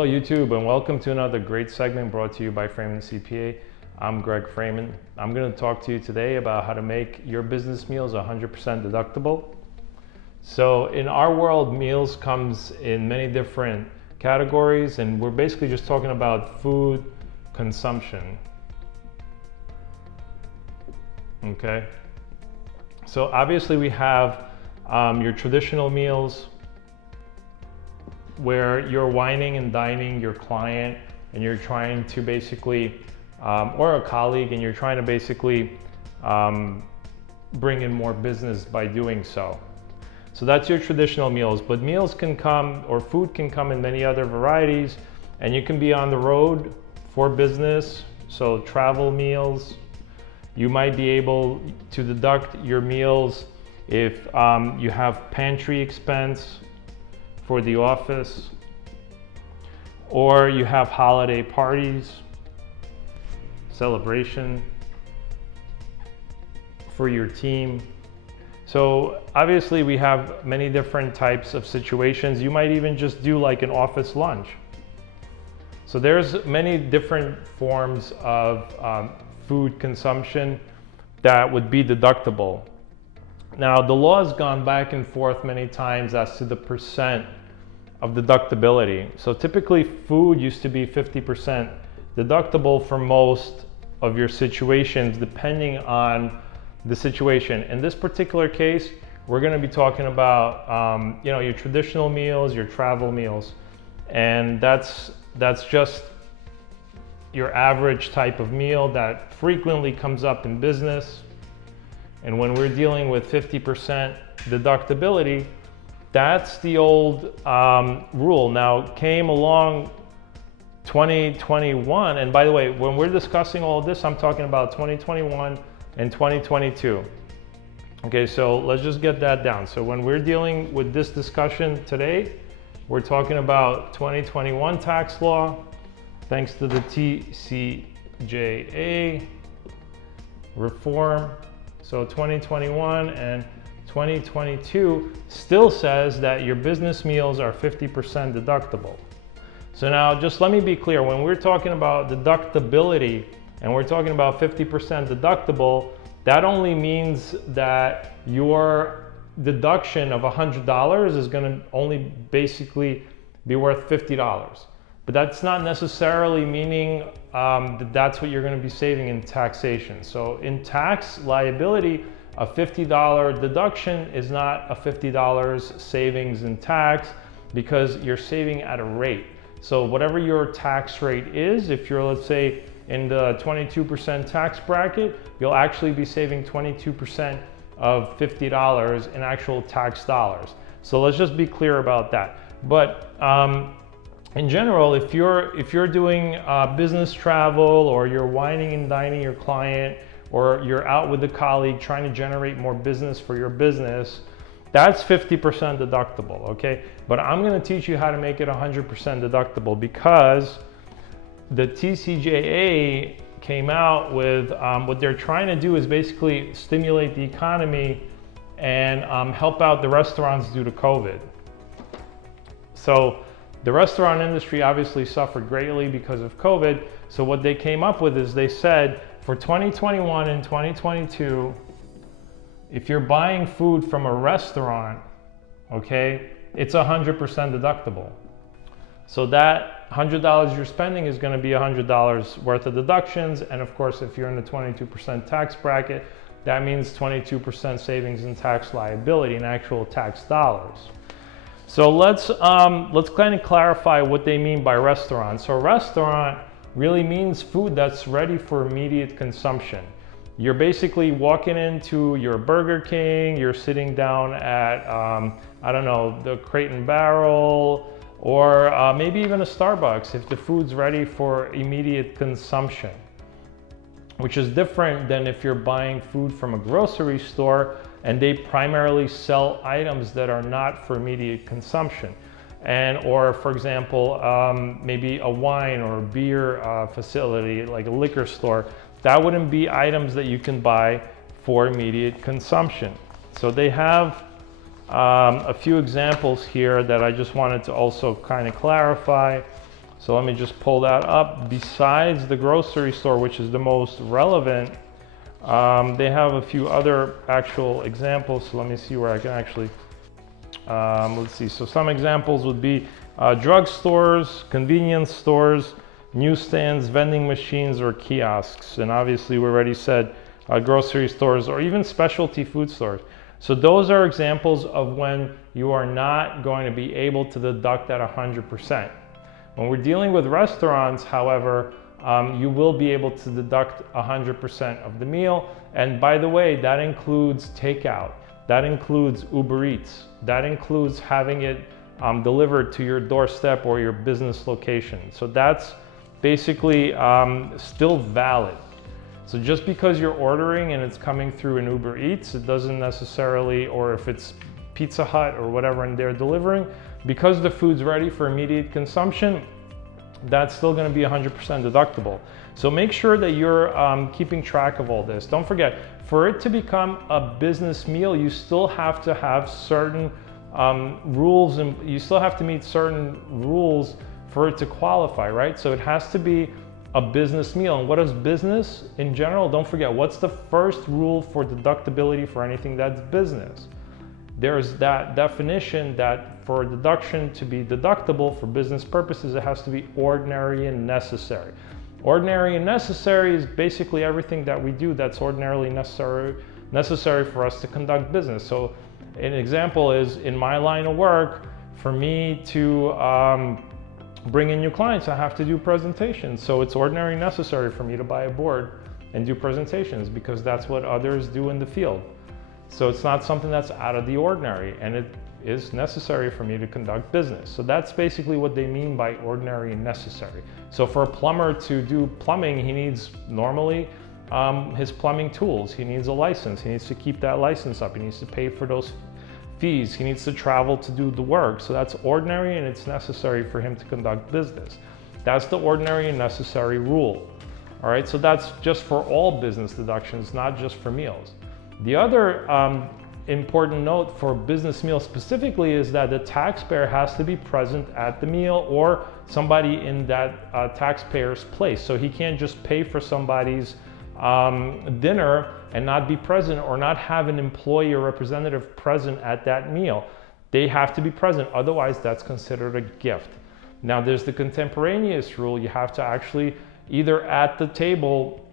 Hello YouTube, and welcome to another great segment brought to you by Freyman CPA. I'm Greg Freyman. I'm going to talk to you today about how to make your business meals 100% deductible. So in our world, meals comes in many different categories, and we're basically just talking about food consumption. Okay, so obviously we have your traditional meals where you're wining and dining your client and you're trying to basically, or a colleague, and you're trying to basically bring in more business by doing so. So that's your traditional meals, but meals can come, or food can come in many other varieties, and you can be on the road for business, so travel meals. You might be able to deduct your meals if you have pantry expense for the office, or you have holiday parties, celebration for your team. So obviously we have many different types of situations. You might even just do like an office lunch. So there's many different forms of food consumption that would be deductible. Now the law has gone back and forth many times as to the percent of deductibility. So typically food used to be 50% deductible for most of your situations, depending on the situation. In this particular case, we're going to be talking about your traditional meals, your travel meals, and that's just your average type of meal that frequently comes up in business. And when we're dealing with 50% deductibility, that's the old rule. Now came along 2021, and by the way, when we're discussing all of this, I'm talking about 2021 and 2022. Okay, so let's just get that down. So when we're dealing with this discussion today, we're talking about 2021 tax law, thanks to the TCJA reform. So 2021 and 2022 still says that your business meals are 50% deductible. So now just let me be clear, when we're talking about deductibility and we're talking about 50% deductible, that only means that your deduction of $100 is going to only basically be worth $50. But that's not necessarily meaning that that's what you're going to be saving in taxation. So in tax liability, a $50 deduction is not a $50 savings in tax, because you're saving at a rate. So whatever your tax rate is, if you're, let's say, in the 22% tax bracket, you'll actually be saving 22% of $50 in actual tax dollars. So let's just be clear about that. But in general, if you're doing business travel, or you're wining and dining your client, or you're out with a colleague trying to generate more business for your business, that's 50% deductible, okay? But I'm gonna teach you how to make it 100% deductible, because the TCJA came out with what they're trying to do is basically stimulate the economy and help out the restaurants due to COVID. So the restaurant industry obviously suffered greatly because of COVID. So what they came up with is they said, for 2021 and 2022, if you're buying food from a restaurant, okay, it's 100% deductible. So that $100 you're spending is going to be $100 worth of deductions. And of course, if you're in the 22% tax bracket, that means 22% savings in tax liability in actual tax dollars. So let's kind of clarify what they mean by restaurant. So restaurant really means food that's ready for immediate consumption. You're basically walking into your Burger King, you're sitting down at, I don't know, the Crate and Barrel, or maybe even a Starbucks if the food's ready for immediate consumption, which is different than if you're buying food from a grocery store and they primarily sell items that are not for immediate consumption. Or for example, maybe a wine or a beer facility like a liquor store, that wouldn't be items that you can buy for immediate consumption. So they have a few examples here that I just wanted to also kind of clarify. So let me just pull that up. Besides the grocery store, which is the most relevant, they have a few other actual examples. So let me see where I can actually, let's see. So some examples would be drugstores, convenience stores, newsstands, vending machines, or kiosks. And obviously we already said grocery stores or even specialty food stores. So those are examples of when you are not going to be able to deduct at 100%. When we're dealing with restaurants, however, you will be able to deduct 100% of the meal. And by the way, that includes takeout, that includes Uber Eats, that includes having it delivered to your doorstep or your business location. So that's basically still valid. So just because you're ordering and it's coming through an Uber Eats, it doesn't necessarily, or if it's Pizza Hut or whatever and they're delivering, because the food's ready for immediate consumption, that's still going to be 100% deductible. So make sure that you're keeping track of all this. Don't forget, for it to become a business meal, you still have to have certain rules, and you still have to meet certain rules for it to qualify, right? So it has to be a business meal. And what is business in general? Don't forget, what's the first rule for deductibility for anything that's business? There's that definition that for a deduction to be deductible for business purposes, it has to be ordinary and necessary. Ordinary and necessary is basically everything that we do that's ordinarily necessary for us to conduct business. So an example is, in my line of work, for me to bring in new clients, I have to do presentations. So it's ordinary and necessary for me to buy a board and do presentations because that's what others do in the field. So it's not something that's out of the ordinary, and it is necessary for me to conduct business. So that's basically what they mean by ordinary and necessary. So for a plumber to do plumbing, he needs normally his plumbing tools. He needs a license. He needs to keep that license up. He needs to pay for those fees. He needs to travel to do the work. So that's ordinary and it's necessary for him to conduct business. That's the ordinary and necessary rule. All right, so that's just for all business deductions, not just for meals. The other important note for business meals specifically is that the taxpayer has to be present at the meal or somebody in that taxpayer's place. So he can't just pay for somebody's dinner and not be present, or not have an employee or representative present at that meal. They have to be present, otherwise that's considered a gift. Now there's the contemporaneous rule. You have to actually either at the table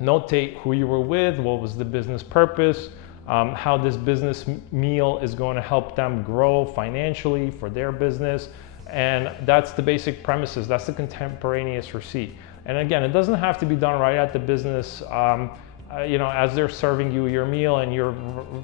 notate who you were with, what was the business purpose, how this business meal is going to help them grow financially for their business. And that's the basic premises. That's the contemporaneous receipt. And again, it doesn't have to be done right at the business, as they're serving you your meal and you're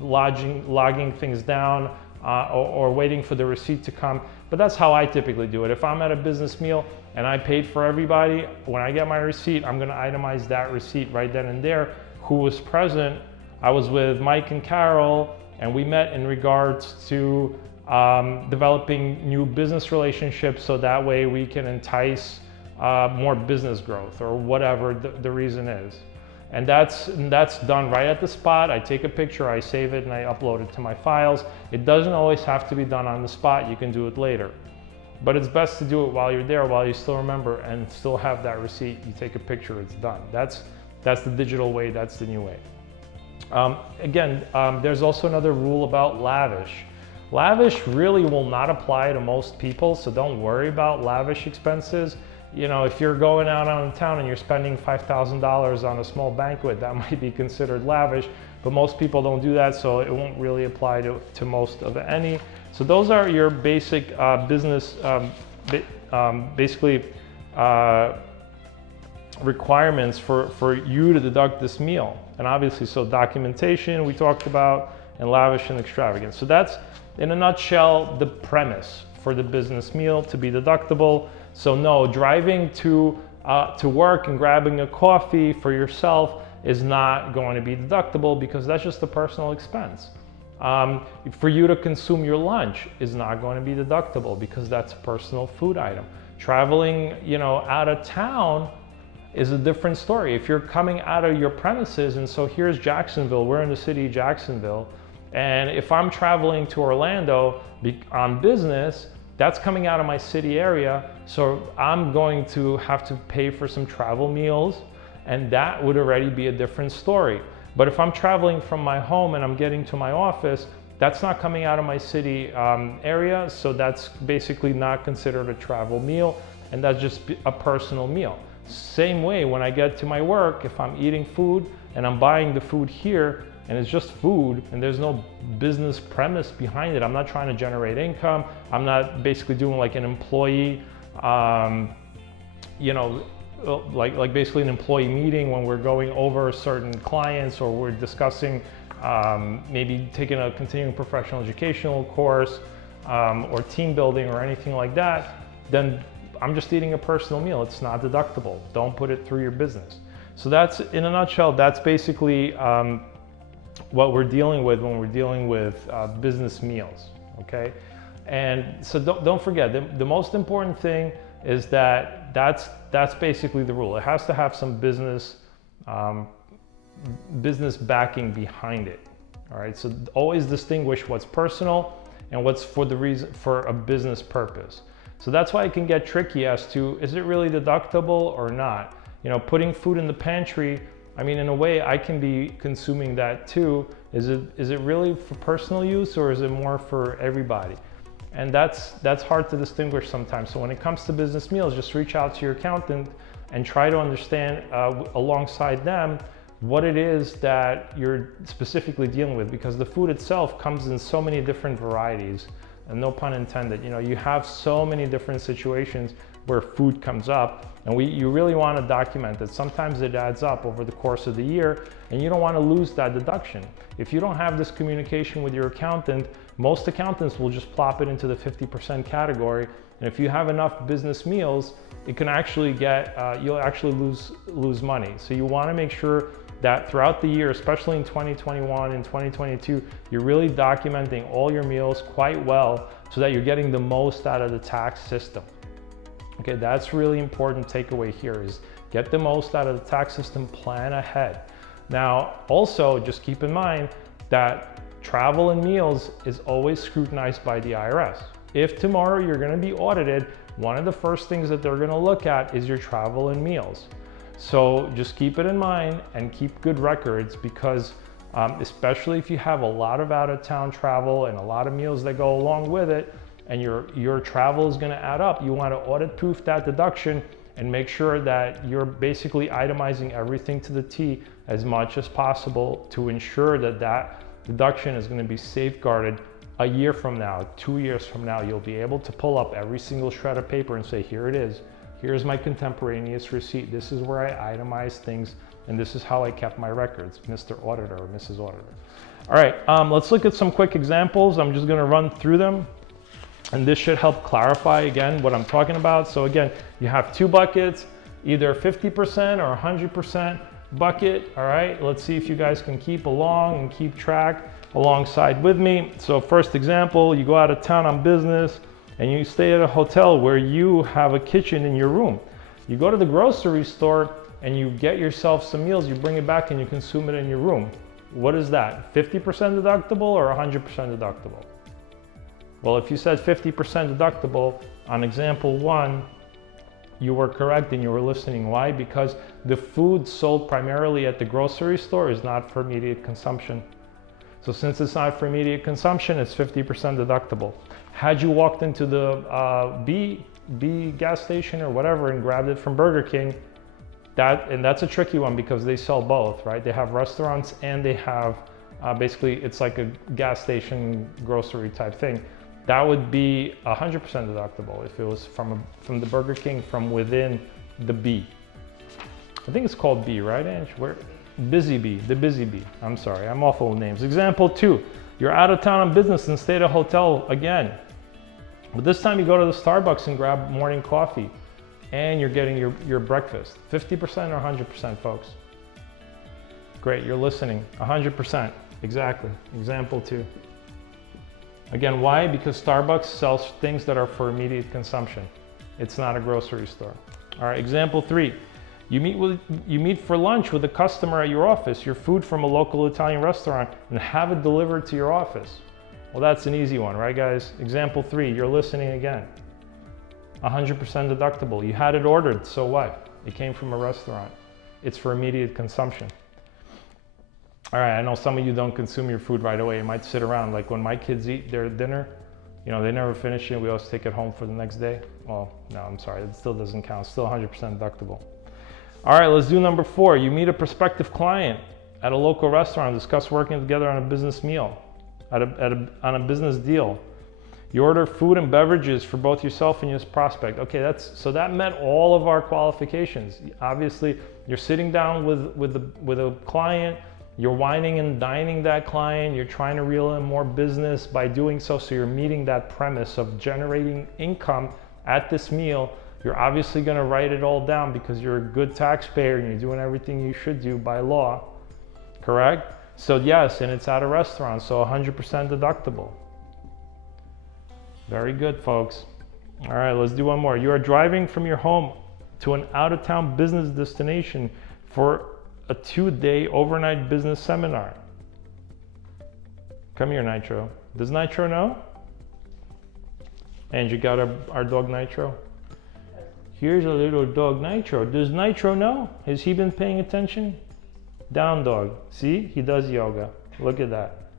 logging things down or waiting for the receipt to come. But that's how I typically do it. If I'm at a business meal and I paid for everybody, when I get my receipt, I'm going to itemize that receipt right then and there. Who was present? I was with Mike and Carol, and we met in regards to developing new business relationships, so that way we can entice more business growth or whatever the reason is. And that's done right at the spot. I take a picture, I save it, and I upload it to my files. It doesn't always have to be done on the spot. You can do it later. But it's best to do it while you're there, while you still remember and still have that receipt. You take a picture, it's done. That's the digital way, that's the new way. There's also another rule about lavish. Lavish really will not apply to most people, so don't worry about lavish expenses. If you're going out on town and you're spending $5,000 on a small banquet, that might be considered lavish, but most people don't do that, so it won't really apply to most of any. So those are your basic business, requirements for you to deduct this meal. And obviously, so documentation we talked about, and lavish and extravagant. So that's, in a nutshell, the premise for the business meal to be deductible. So no, driving to work and grabbing a coffee for yourself is not going to be deductible because that's just a personal expense. For you to consume your lunch is not going to be deductible because that's a personal food item. Traveling, out of town is a different story. If you're coming out of your premises, and so here's Jacksonville, we're in the city of Jacksonville, and if I'm traveling to Orlando on business, that's coming out of my city area, so I'm going to have to pay for some travel meals, and that would already be a different story. But if I'm traveling from my home and I'm getting to my office, that's not coming out of my city area, so that's basically not considered a travel meal, and that's just a personal meal. Same way, when I get to my work, if I'm eating food and I'm buying the food here, and it's just food and there's no business premise behind it, I'm not trying to generate income, I'm not basically doing like an employee, you know, like basically an employee meeting when we're going over certain clients, or we're discussing maybe taking a continuing professional educational course, or team building or anything like that, then I'm just eating a personal meal. It's not deductible. Don't put it through your business. So that's, in a nutshell, that's basically what we're dealing with when we're dealing with business meals, okay? And so don't forget, the most important thing is that that's basically the rule. It has to have some business backing behind it, all right? So always distinguish what's personal and what's for a business purpose. So that's why it can get tricky as to, is it really deductible or not? You know, putting food in the pantry, I mean, in a way, I can be consuming that too. Is it really for personal use, or is it more for everybody? And that's hard to distinguish sometimes. So when it comes to business meals, just reach out to your accountant and try to understand alongside them what it is that you're specifically dealing with, because the food itself comes in so many different varieties, and no pun intended. You know, you have so many different situations where food comes up, and you really want to document it. Sometimes it adds up over the course of the year, and you don't want to lose that deduction. If you don't have this communication with your accountant, most accountants will just plop it into the 50% category, and if you have enough business meals, it can actually get, you'll actually lose money. So you want to make sure that throughout the year, especially in 2021 and 2022, you're really documenting all your meals quite well so that you're getting the most out of the tax system. Okay, that's really important takeaway here, is get the most out of the tax system, plan ahead. Now, also just keep in mind that travel and meals is always scrutinized by the IRS. If tomorrow you're gonna be audited, one of the first things that they're gonna look at is your travel and meals. So just keep it in mind and keep good records, because especially if you have a lot of out-of-town travel and a lot of meals that go along with it, and your travel is going to add up, you want to audit proof that deduction and make sure that you're basically itemizing everything to the T as much as possible to ensure that that deduction is going to be safeguarded a year from now, 2 years from now. You'll be able to pull up every single shred of paper and say, here it is. Here's my contemporaneous receipt. This is where I itemize things, and this is how I kept my records, Mr. Auditor or Mrs. Auditor. All right, let's look at some quick examples. I'm just gonna run through them, and this should help clarify again what I'm talking about. So again, you have two buckets, either 50% or 100% bucket. All right, let's see if you guys can keep along and keep track alongside with me. So first example, you go out of town on business and you stay at a hotel where you have a kitchen in your room. You go to the grocery store and you get yourself some meals, you bring it back and you consume it in your room. What is that? 50% deductible or 100% deductible? Well, if you said 50% deductible on example 1, you were correct and you were listening. Why? Because the food sold primarily at the grocery store is not for immediate consumption. So since it's not for immediate consumption, it's 50% deductible. Had you walked into the B gas station or whatever and grabbed it from Burger King, that's a tricky one because they sell both, right? They have restaurants and they have basically, it's like a gas station grocery type thing. That would be 100% deductible if it was from the Burger King from within the B. I think it's called B, right, Ange? Busy Bee, the Busy Bee. I'm sorry, I'm awful with names. Example 2, you're out of town on business and stay at a hotel again. But this time you go to the Starbucks and grab morning coffee and you're getting your breakfast. 50% or 100%, folks? Great, you're listening. 100%, exactly. Example 2. Again, why? Because Starbucks sells things that are for immediate consumption. It's not a grocery store. All right, example 3. You meet for lunch with a customer at your office, your food from a local Italian restaurant, and have it delivered to your office. Well, that's an easy one, right guys? Example 3, you're listening again. 100% deductible. You had it ordered, so what? It came from a restaurant. It's for immediate consumption. All right, I know some of you don't consume your food right away. You might sit around, like when my kids eat their dinner, you know, they never finish it. We always take it home for the next day. Well, no, I'm sorry, it still doesn't count. Still 100% deductible. All right, let's do number 4. You meet a prospective client at a local restaurant, discuss working together on a business meal, on a business deal. You order food and beverages for both yourself and your prospect. Okay, so that met all of our qualifications. Obviously, you're sitting down with a client, you're wining and dining that client, you're trying to reel in more business by doing so you're meeting that premise of generating income at this meal. You're obviously gonna write it all down because you're a good taxpayer and you're doing everything you should do by law, correct? So yes, and it's at a restaurant, so 100% deductible. Very good, folks. All right, let's do one more. You are driving from your home to an out-of-town business destination for a 2-day overnight business seminar. Come here, Nitro. Does Nitro know? And you got our dog Nitro? Here's a little dog Nitro. Does Nitro know? Has he been paying attention? Down dog. See, he does yoga. Look at that.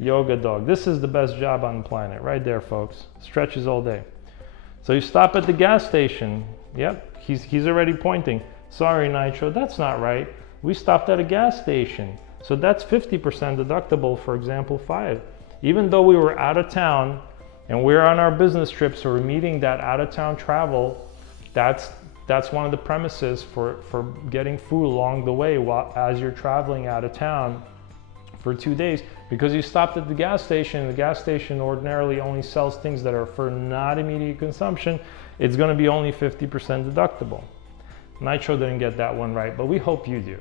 Yoga dog. This is the best job on the planet, right there, folks. Stretches all day. So you stop at the gas station. Yep, he's already pointing. Sorry, Nitro, that's not right. We stopped at a gas station. So that's 50% deductible for example 5. Even though we were out of town and we're on our business trip, so we're meeting that out of town travel, that's one of the premises for getting food along the way as you're traveling out of town for 2 days, because you stopped at the gas station. The gas station ordinarily only sells things that are for not immediate consumption. It's going to be only 50% deductible. Nitro didn't get that one right, but we hope you do.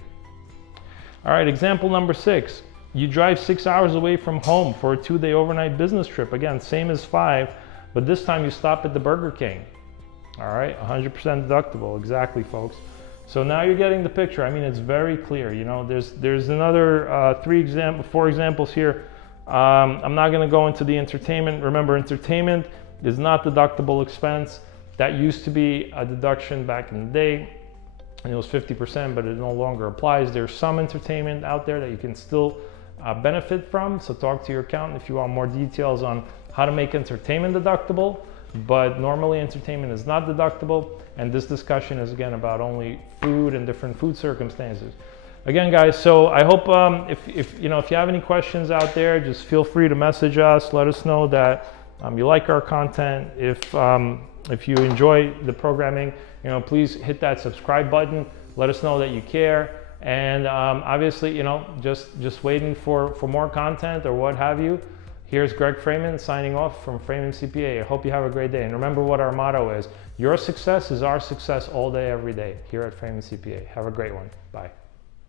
All right, example number 6. You drive 6 hours away from home for a 2-day overnight business trip. Again, same as 5, but this time you stop at the Burger King. All right, 100% deductible. Exactly, folks. So now you're getting the picture. I mean, it's very clear. You know, there's another 4 examples here. I'm not going to go into the entertainment. Remember, entertainment is not deductible expense. That used to be a deduction back in the day, and it was 50%, but it no longer applies. There's some entertainment out there that you can still benefit from. So talk to your accountant if you want more details on how to make entertainment deductible. But normally entertainment is not deductible, and this discussion is again about only food and different food circumstances. Again, guys, so I hope if you have any questions out there, just feel free to message us. Let us know that you like our content. If you enjoy the programming, please hit that subscribe button. Let us know that you care. And obviously, just waiting for more content or what have you. Here's Greg Freyman signing off from Freyman CPA. I hope you have a great day. And remember what our motto is: your success is our success all day, every day here at Freyman CPA. Have a great one. Bye.